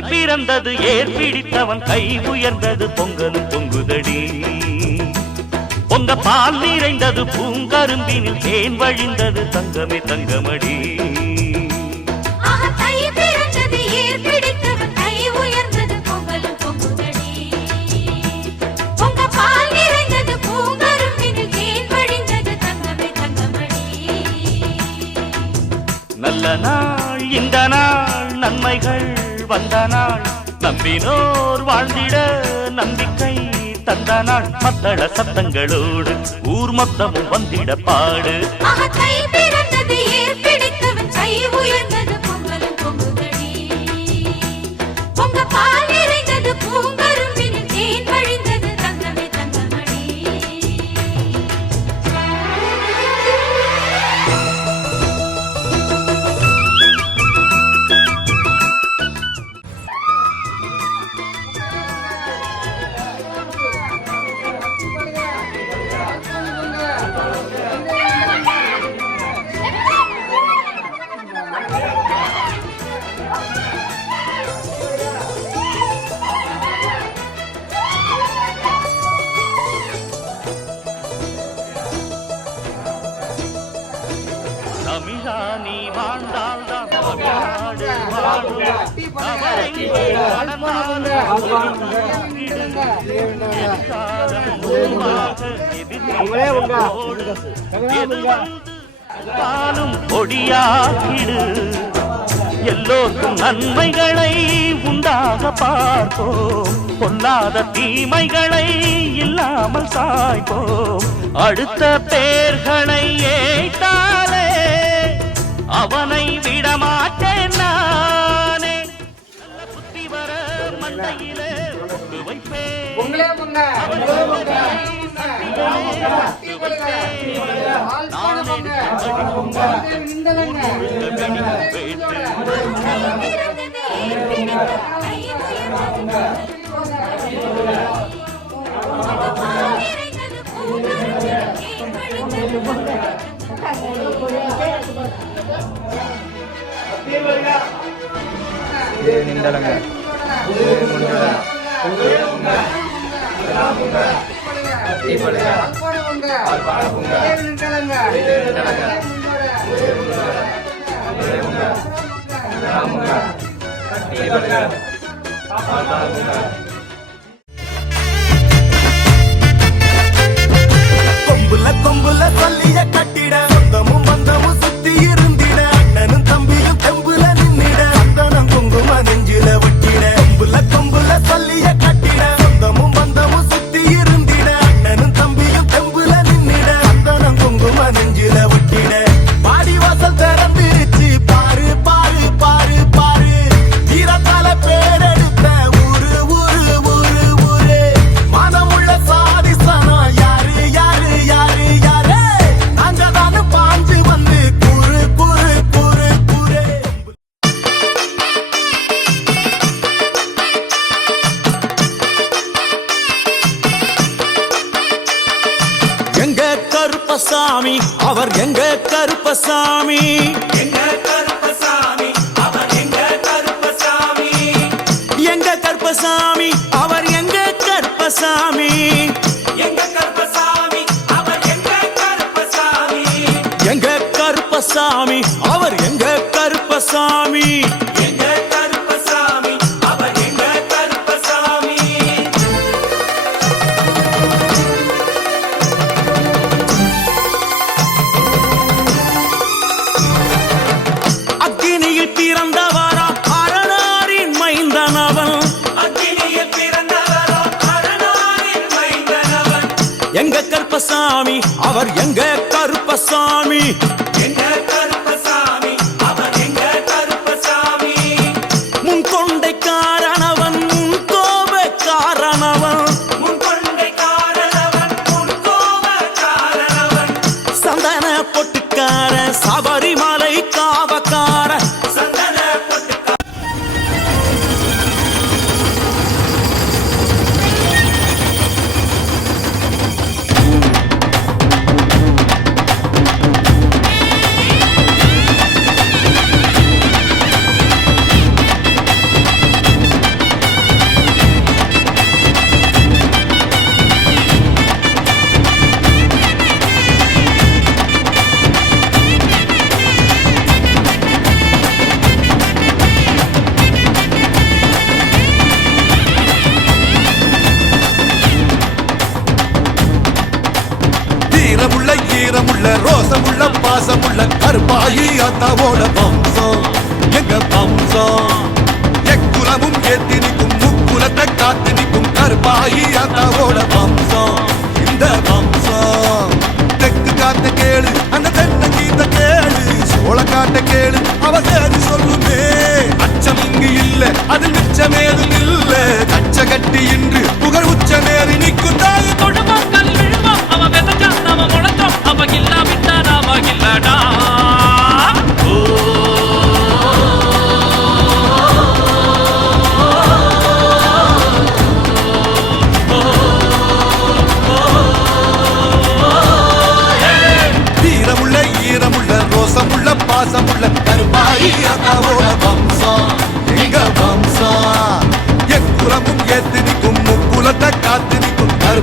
பிறந்தது ஏர் பிடித்தவன் கை உயர்ந்தது பொங்கலும் பொங்குதடி. பொங்க பால் நிறைந்தது பூங்கரும்பினில் தேன் வழிந்தது தங்கமே தங்கமடி. நல்ல நாள் இந்த நாள் நன்மைகள். வந்த நாள் நம்பினோர் வாழ்ந்திட நம்பிக்கை தந்த நாள் மத்தள சத்தங்களோடு ஊர் மொத்தமும் வந்திட பாடு. தமிழா நீ வாழ்ந்தால்தான் தமிழ்நாடு பாலும் பொடியாக்கிடு. எல்லோருக்கும் நன்மைகளை உண்டாக பார்ப்போம். பொல்லாத தீமைகளை இல்லாமல் சாய்ப்போம். அடுத்த பேர்களை ஏற்ற அவனை விடமாட்டேன் நானே. நல்ல புத்தி வர மண்டையிலே கொண்டு வைப்பேன். నిండలంగా రాముగా கொம்புல கொம்புல சொல்லிய கட்டிட. சொந்தமும் பந்தமும் கருப்பசாமி அவர் எங்க கருப்பசாமி? like I'm உள்ள ரோசமுள்ள பாசமுள்ள கருப்பாயி அத்தாவோட வம்சம். எங்க வம்சம்? எக்குலமும் ஏத்தி நிற்கும் முக்குலத்தை காத்து நிற்கும் கருப்பாயி அத்தாவோட வம்சம். இந்த வம்சம். தெற்கு காத்த கேளு அந்த தென்ன கீத்த கேளு. சோழ காட்ட கேளு அவ சேர்ந்து சொல்லுமே அச்சம் இங்கு இல்ல அது மிச்சமேதும் இல்ல. கச்ச கட்டி இன்று புகழ் உச்சமேறி நிற்கும்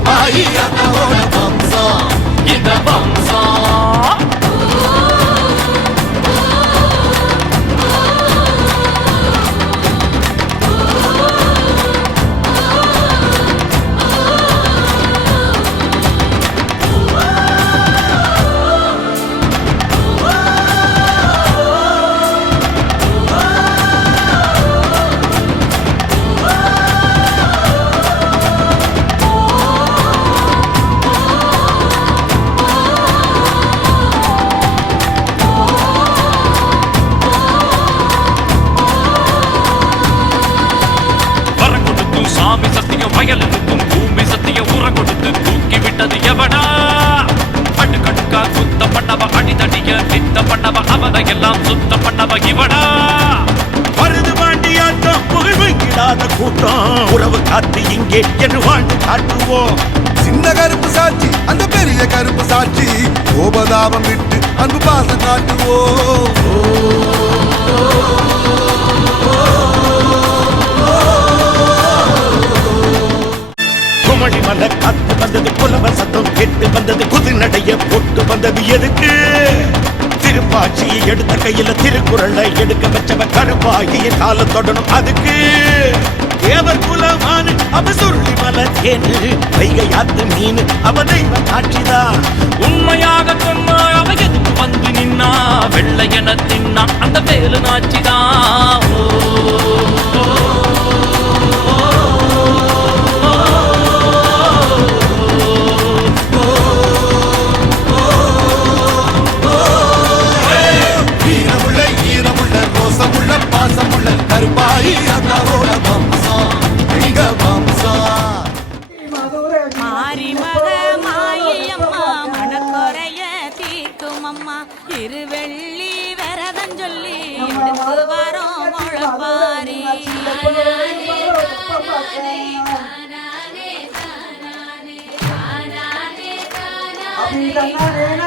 நிற்கும் சாமி சத்தியம் வயலுக்கும் பூமி சத்திய உரம் கொடுத்து தூக்கி விட்டது எவனா? பட்டு கடுக்கா குத்த பண்ணவ அடிதடிய நித்த பண்ணவ அவனை எல்லாம் சுத்த பண்ணவ இவனா? வருது பாண்டியாட்டம் புகழ்வைக்கிடாத கூட்டம். உறவு காத்து இங்கே என்று வாழ்ந்து காட்டுவோம். சின்ன கருப்பு சாட்சி அந்த பெரிய கருப்பு சாட்சி. கோபதாபம் விட்டு அன்பு பாசம் காட்டுவோம். குமணி மல காத்து வந்தது புலவ சத்தம் கேட்டு வந்தது புது நடைய போட்டு வந்தது எதுக்கு? திருப்பாட்சியை எடுத்த கையில திருக்குறளை எடுக்க வச்சவ கருப்பாகிய கால தொடணும் அதுக்கு. தேவர் குலமான அவ சுருளி மலை தேனு வைகை ஆத்து மீன் அவ தெய்வ காட்சிதான் உண்மையாக சொன்னா அவ எதுக்கு வந்து நின்னா? வெள்ளையன தின்னா அந்த வேலு நாச்சிதான் ஓ. இருவெள்ளி விரதம் சொல்லி எடுத்து வரோம் முழப்பாரி. காத்து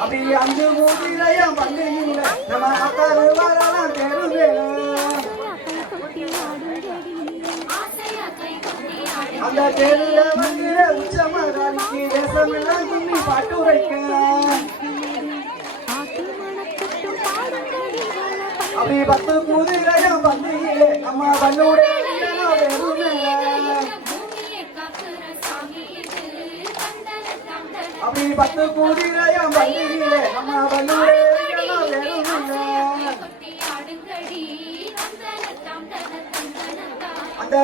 அப்படி அஞ்சு முதுகையும் பந்தியிலே நம்ம ஆத்தாடு வரலாம் அந்த தெருல வந்து தேசமெல்லாம் கும்மி பாட்டு அப்படி பத்து நம்ம பல்லுடைய அப்படி பத்து குதிரையும் பந்தியிலே நம்ம வெறுமே அந்த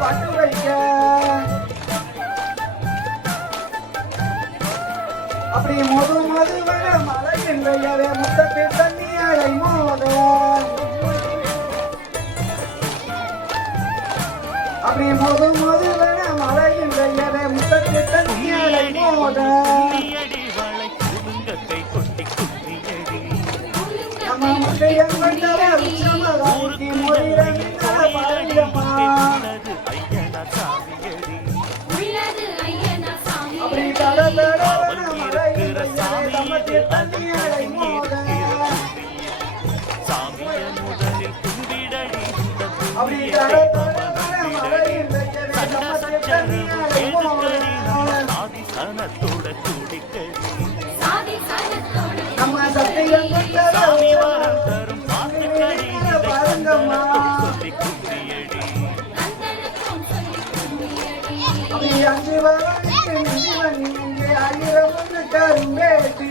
பாட்டு வைக்க அப்படி முது மதுவன மலையின் பெயரே முத்தத்தில் தண்ணியாலை மோத அப்படி முது மதுவன மலையின் பெயரே முத்தத்தில் தண்ணியாலை மோத நம்ம அஞ்சு வரனுக்கு ஆயிரம் ஒன்று கரும்பேட்டி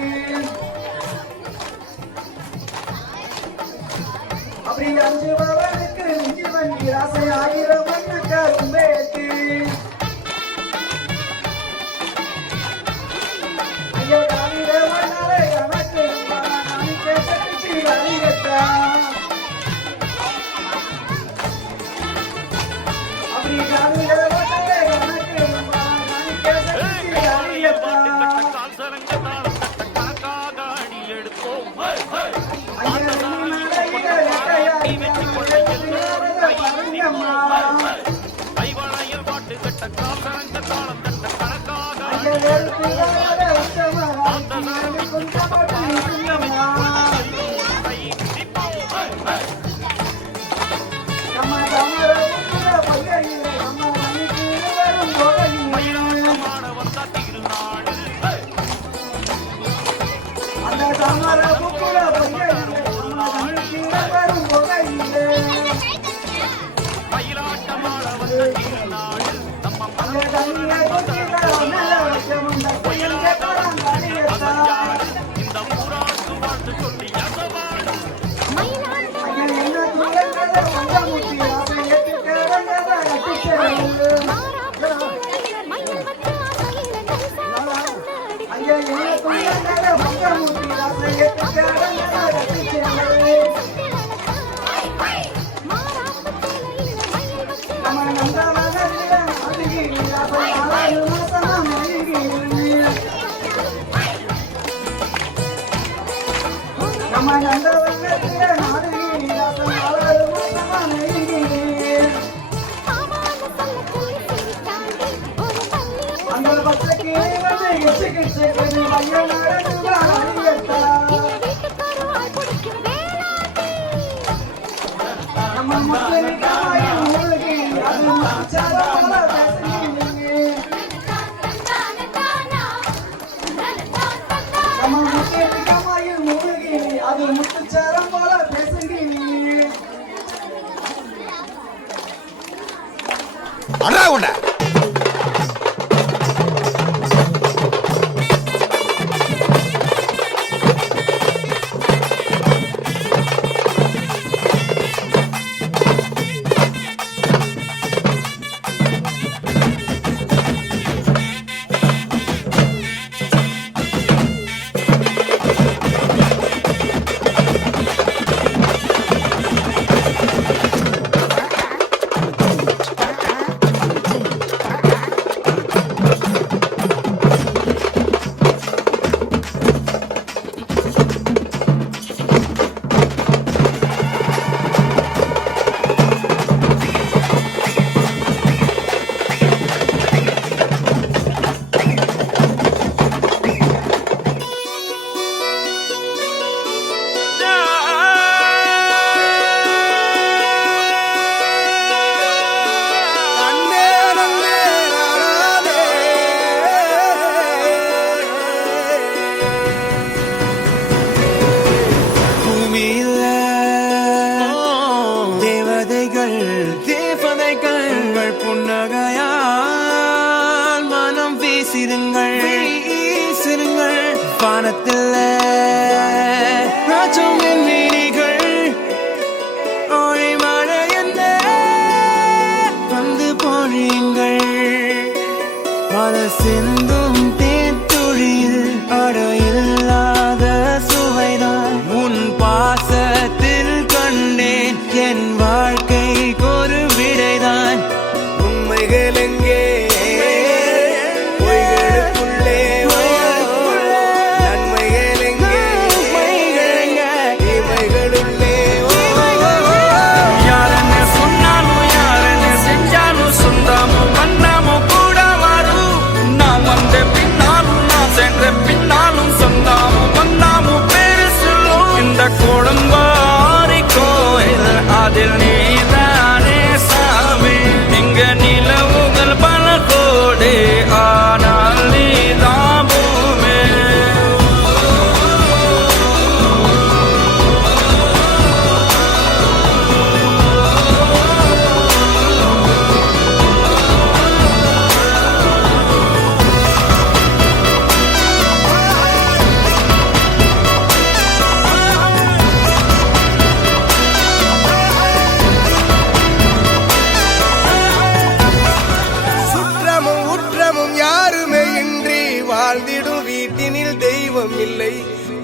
அப்படி அஞ்சு வரனுக்கு நிஜவன் ஆசை ஆயிரம் ஒன்று கரும்பேட்டி Yeah. நம்ம அந்த வந்து கிச்சு கிச்சு கிச்சு அடா உன்ன.